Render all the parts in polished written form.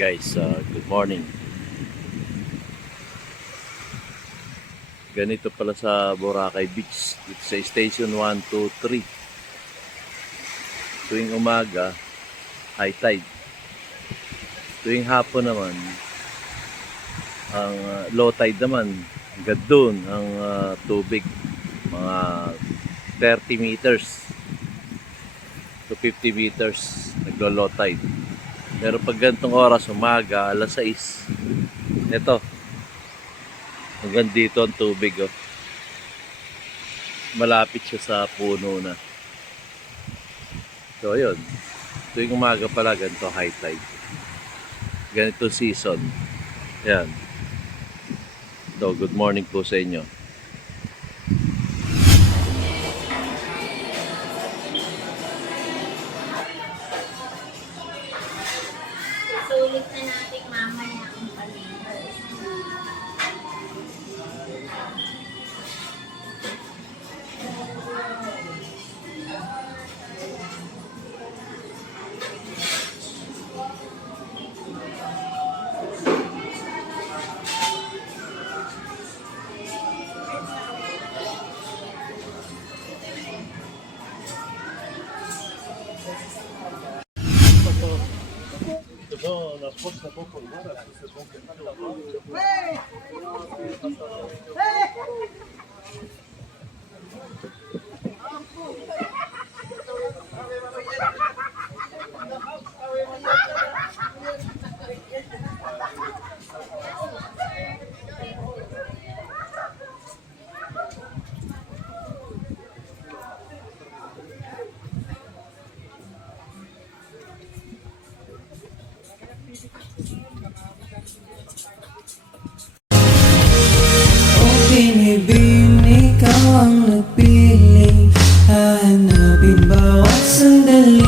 Guys, good morning. Ganito pala sa Boracay Beach. Dito sa Station 1, 2, 3. Tuwing umaga, high tide. Tuwing hapon naman, ang low tide naman, hanggang doon ang tubig. Mga 30 meters to 50 meters naglo-low tide. Pero pag ganitong oras, umaga, alas 6, ito, hanggang dito ang tubig. Oh. Malapit siya sa puno na. So, ayun. Tuwing umaga pala, ganito high tide. Ganito season. Yan. So, good morning po sa inyo. Sulit na natin mamaya ang palibre. Binibining ikaw ang nagpiling, hahanapin bawat sandali.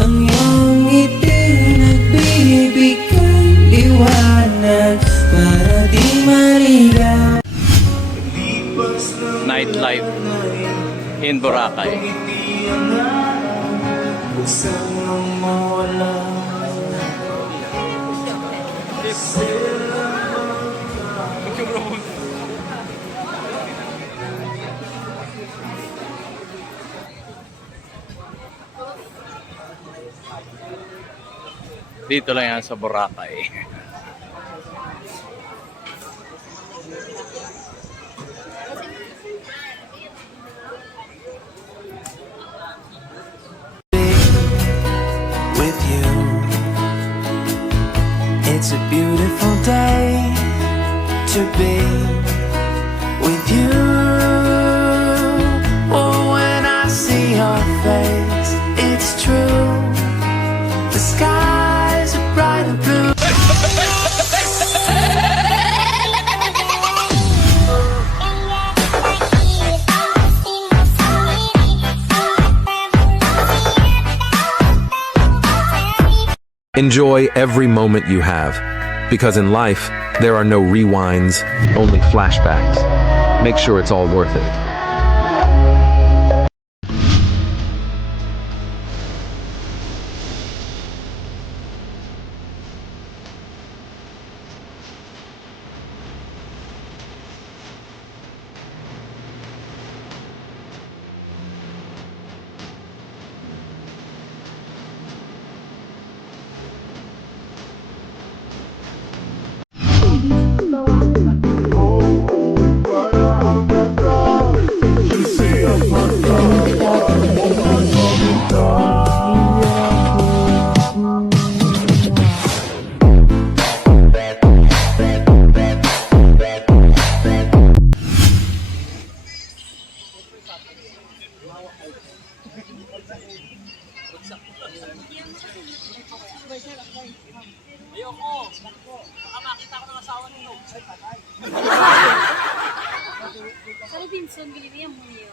Ang iyong ngiti nagbibigay liwanag para di maligaw. Nightlife in Boracay. Saan mawala? Dito lang yan sa Boracay. With you, it's a beautiful day to be with you. Oh, when I see your face, it's true. The skies are bright and blue. Enjoy every moment you have, because in life, there are no rewinds, only flashbacks. Make sure it's all worth it. Ayoko. Baka makita ko ng asawa nito. Sa Robinson, Bolivia mo niyo.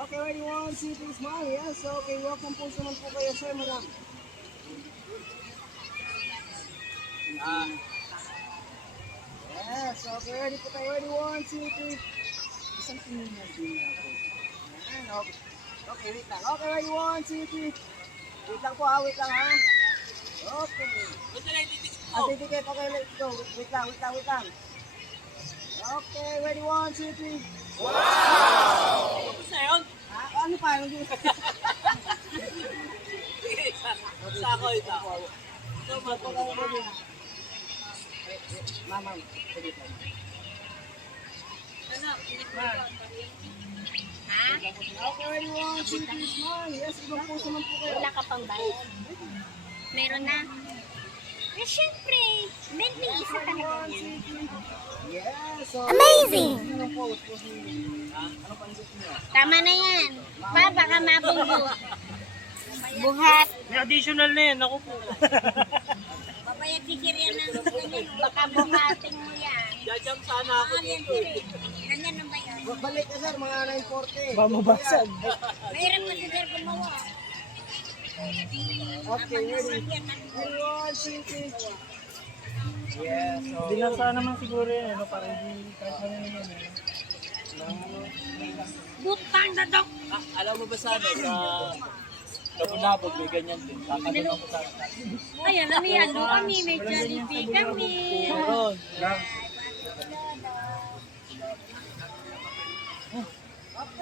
Okay, ready, 1, 2, 3, smile. Yes, okay. Welcome po naman po kayo, sir, madam. Yes, okay. Ready po tayo. Ready, 1, 2, 3. Isang tingin na din ako. Okay, wait lang. Okay, ready, 1, 2, 3. Wait lang po ha, wait lang ha. Okay. Titikit, okay, let's go. Wait lang. Okay, ready, 1, 2, 3. Wow! Ano pa? Sako ito. Mama, sige po. Ha? Okay, ready, 1, 2, 3, smile. Yes, ibang puso man po kayo. Wala ka pang bayad. Meron na. Eh, syempre. Ben, may isa talaga yan. Yes, so... Amazing! Ano po si... Ano pa gusto niyo? Tama na yan. Pa, baka mabunggo. Buhat. May additional na yan, ako po. Papayag si Kirian ng ganyan. Baka buhating mo yan. Jajam sana ako Mga yan, dito. Kiri. Ganyan na ba yan? Balik ka sir, mga 9:40. Mamabasag. Mahirap mo si Sir gumawa. Okay, ready. 1, 2, 3. Yes, so... Binasa naman siguro yan, ano, para hindi kahit ano yun. Butang na dok. Alam mo ba sana, sa Bunabog may ganyan din. Kakagawa ko sana. Ayan, namiyado kami. May Jollibee kami. Meron.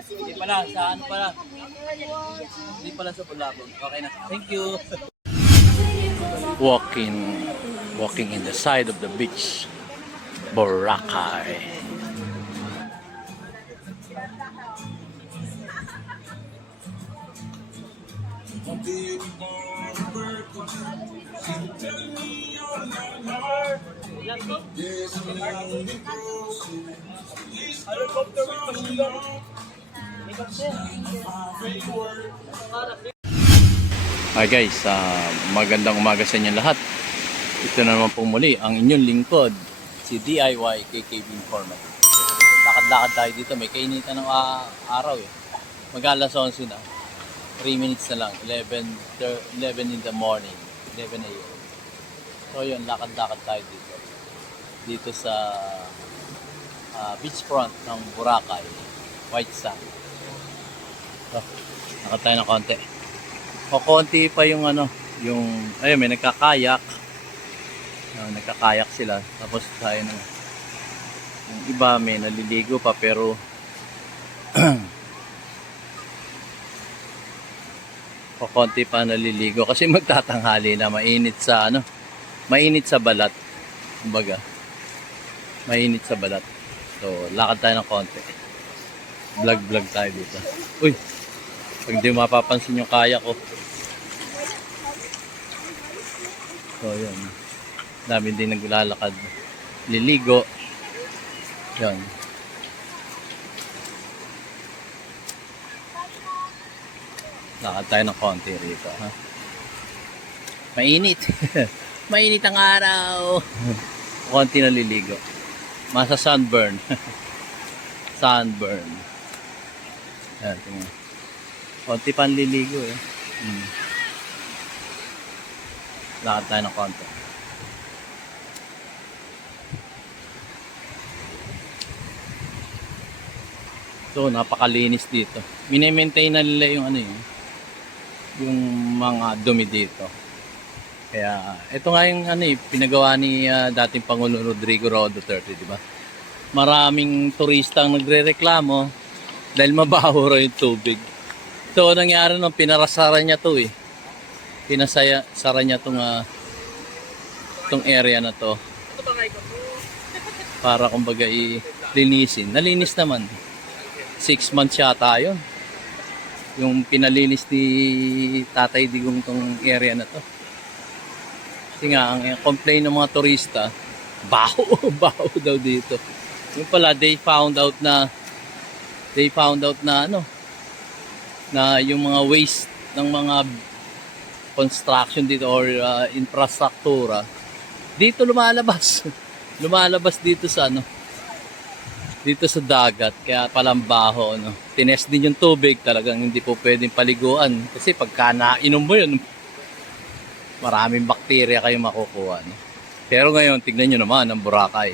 Hindi pala, sa ano pala? Hindi pala sa Bunabog. Okay na. Thank you. Walking in the side of the beach, Boracay. Hi guys, magandang umaga sa inyo lahat. Ito na naman po muli ang inyong lingkod, si DIY KKB Informative. Lakad-lakad tayo dito, may kainitan ng araw eh. Mag-alas 11 na, 3 minutes na lang, 11 in the morning, 11 a.m. So yun, lakad-lakad tayo dito. Dito sa beachfront ng Boracay, White Sand. So, lakad tayo ng konti. O konti pa yung ano, yung, ayun, may nagkakayak. Nagkakayak sila. Tapos tayo na, yung iba may naliligo pa pero o konti pa naliligo kasi magtatanghali na, mainit sa ano, mainit sa balat. Kumbaga, mainit sa balat. So, lakad tayo ng konti. Vlog tayo dito. Uy! Pag di mapapansin yung kaya ko. So, yun. Dami din naglalakad. Liligo. Yun. Lakad tayo ng konti rito. Ha? Mainit. Mainit ang araw. Konti na liligo. Masa sunburn. Sunburn. Yan, tingnan. Konti pa liligo eh. Lakad tayo ng konti. So, napakalinis dito. Mini-maintain na nila yung ano yun, yung mga dumi dito. Kaya, ito nga yung ano eh, pinagawa ni dating Pangulo Rodrigo Roa Duterte, di ba? Maraming turista ang nagrereklamo dahil mabaho raw yung tubig. So, nangyari nung pinarasara niya to eh. Pinasara niya tong area na to. Para kumbaga linisin. Nalinis naman. 6 months yata yun. Yung pinalinis ni Tatay Digong tong area na to. Kasi nga, ang complaint ng mga turista, baho daw dito. Yung pala, they found out na ano, na yung mga waste ng mga construction dito or infrastruktura dito lumalabas dito sa ano, dito sa dagat, kaya palang baho, no? Tinest din yung tubig, talagang hindi po pwedeng paliguan kasi pagka nainom mo yun, maraming bakterya kayo makukuha, no? Pero ngayon tignan nyo naman ang Boracay,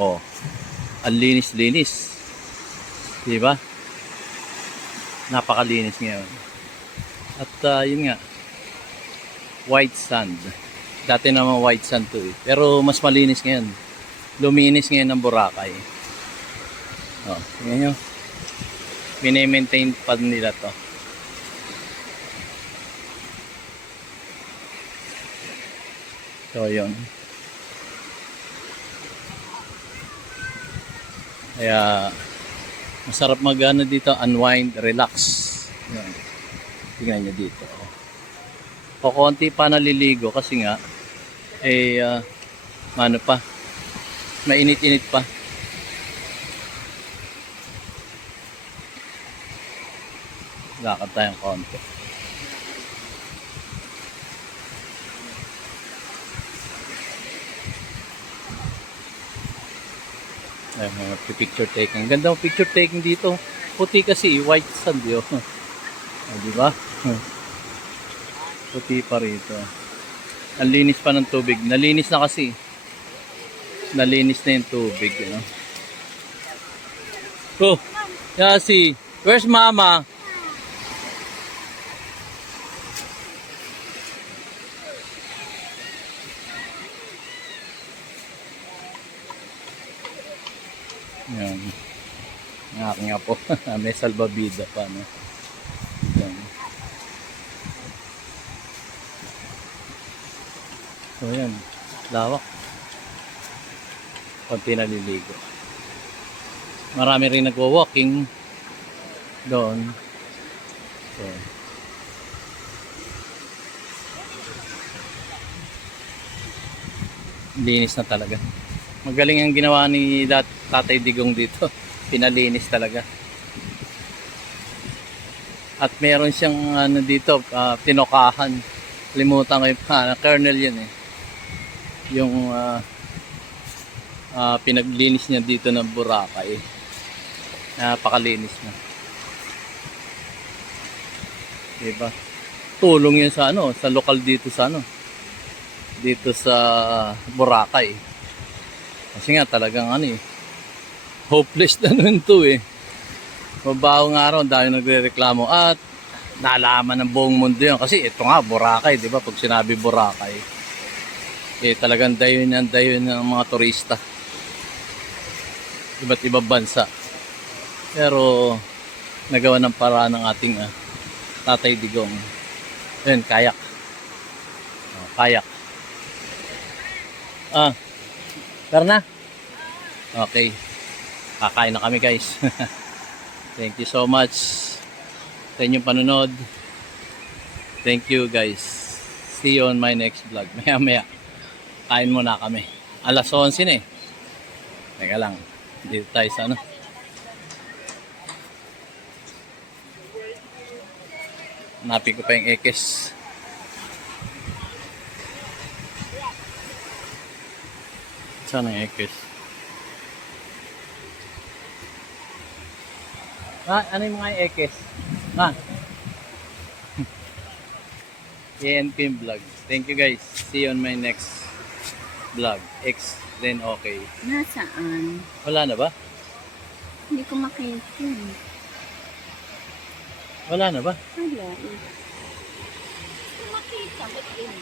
oh, ang linis, diba? Napakalinis ngayon. At yun nga, white sand. Dati naman white sand to eh. Pero mas malinis ngayon. Luminis ngayon ng Boracay. Oh, tingnan nyo. Mini-maintain pa nila to. So, yun. Kaya, masarap mag-ano dito, unwind, relax. Yan. Tingnan nyo dito. O konti pa naliligo kasi nga, ano pa, mainit-init pa. Lakad tayong konti. Ay, mga picture taking. Ganda ng picture taking dito. Puti kasi, white sand yun. Di ba? Puti pa rito. Ang linis pa ng tubig. Nalinis na kasi. Nalinis na yung tubig. You know? Oh, Yasi, where's Mama? Yan. Ang aking apo. May salbabida pa. No? Yan. So yan. Lawak. Konti naliligo. Marami rin nagwa-walking doon. So. Linis na talaga. Magaling ang ginawa ni Tatay Digong dito. Pinalinis talaga. At meron siyang ano dito, tinokahan. Limutan ko yung kernel yun eh. Yung pinaglinis niya dito ng Boracay. Napakalinis na. Diba? Tulong yun sa ano, sa lokal dito sa ano. Dito sa Boracay. Kasi nga talagang ano eh, hopeless na nun to eh. Mabawang araw, dahil nagre-reklamo at nalaman ng buong mundo yun. Kasi ito nga, Boracay, di ba? Pag sinabi Boracay, eh talagang dayon ng mga turista. Iba't ibang bansa. Pero nagawa ng paraan ng ating Tatay Digong. Yun, kayak. Kayak. Tara na. Okay. Kakain na kami guys. Thank you so much sa inyong panunod. Thank you guys. See you on my next vlog. Maya. Kain muna kami. Alas 11 na eh. Teka lang. Dito tayo sa ano. Hanapin ko pa yung ekes. Saan ang ekes? Ano yung mga ekes? ANPM Vlog. Thank you guys. See you on my next vlog. X, then okay. Nasaan? Wala na ba? Hindi ko makita. Wala na ba? Wala eh. Hindi ko makita. Ba't yun?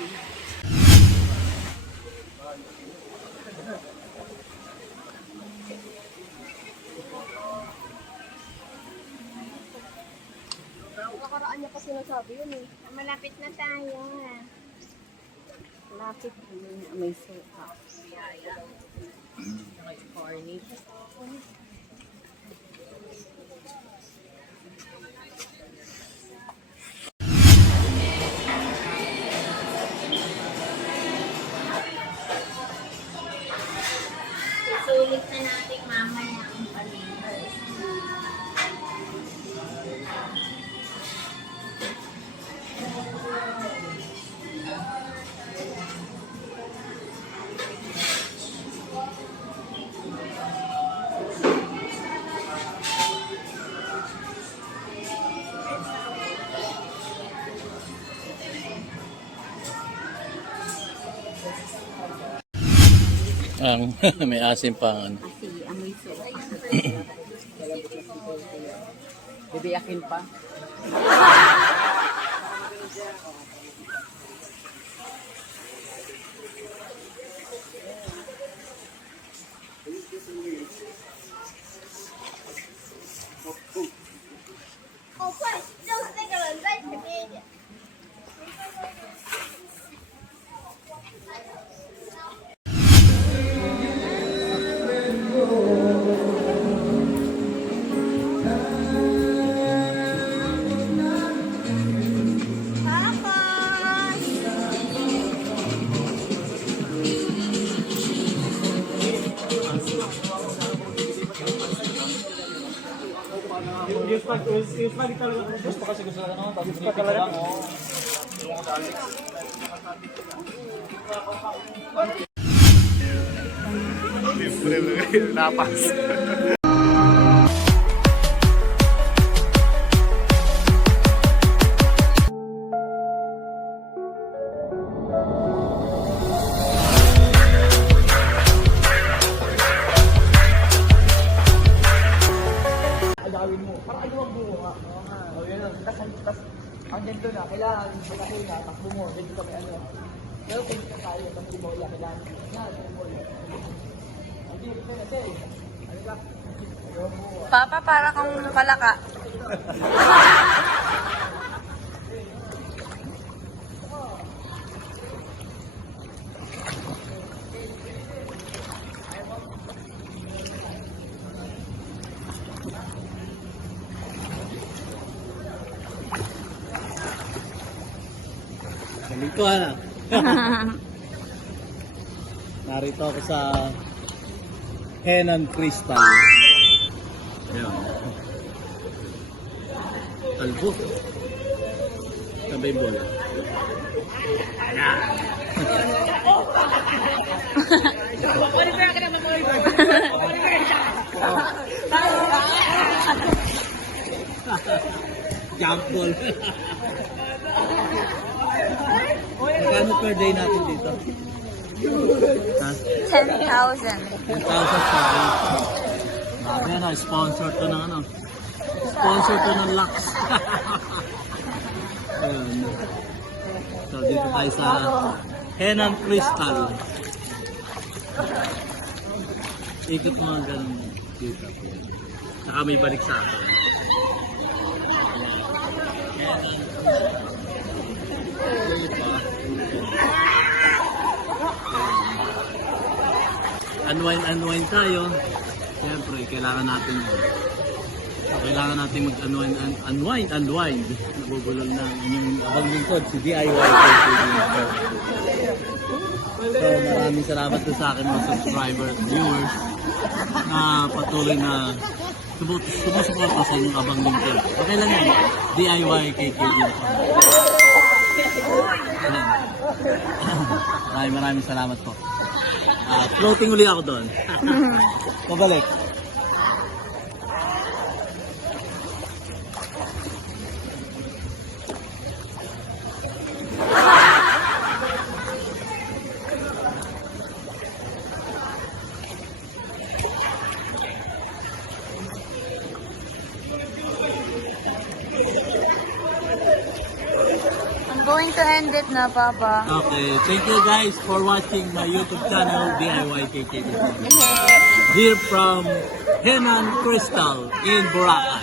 Nakaraan niya pa sinasabi yun eh. Malapit na tayo. Malapit na may suka. Corny. Sulit na natin mamaya ang palipas. May asim pa ano. Kasi amoy suka. Bibiyakin pa. Gusto kasi gusto na ano, tapos gusto talaga. Agawin mo. Para ayaw ang buho ka. Oo nga. O yun lang. Tas, ang ganito na, kailangan pagkakuhin na, takbo mo, ganito kami ano. Pero kung ito tayo, tapos mo, kailangan. Yan, mo. Hindi, ito na, say. Ano ka? Ayaw ang buho. Papa, para kang palaka. Galing ko na. Narito ako sa Henan Crystal. Ayan. Talbo. Sabay bola. Jump ball. Magkano per day natin dito? Ha? 10,000. 10,000 sa day. Ayan na, sponsor to ng ano. Sponsor to ng Lux. Ayan. So, dito tayo sa Henan Crystal. Ikot mga ganun dito. Saka may balik sa akin. Unwind tayo. Siyempre, kailangan natin mag-unwind. Nabubulol na yung abang lingkod, si DIY KKD. So, maraming salamat sa akin mga subscribers, viewers, na patuloy na sumusuporta sa inyong abang lingkod. Okay lang yan, DIY KKD. Maraming salamat po. Floating uli ako doon. Pabalik. I'm going to end it na, Papa. Okay, thank you guys for watching my YouTube channel, DIY KKD. Here from Henan Crystal in Boracay.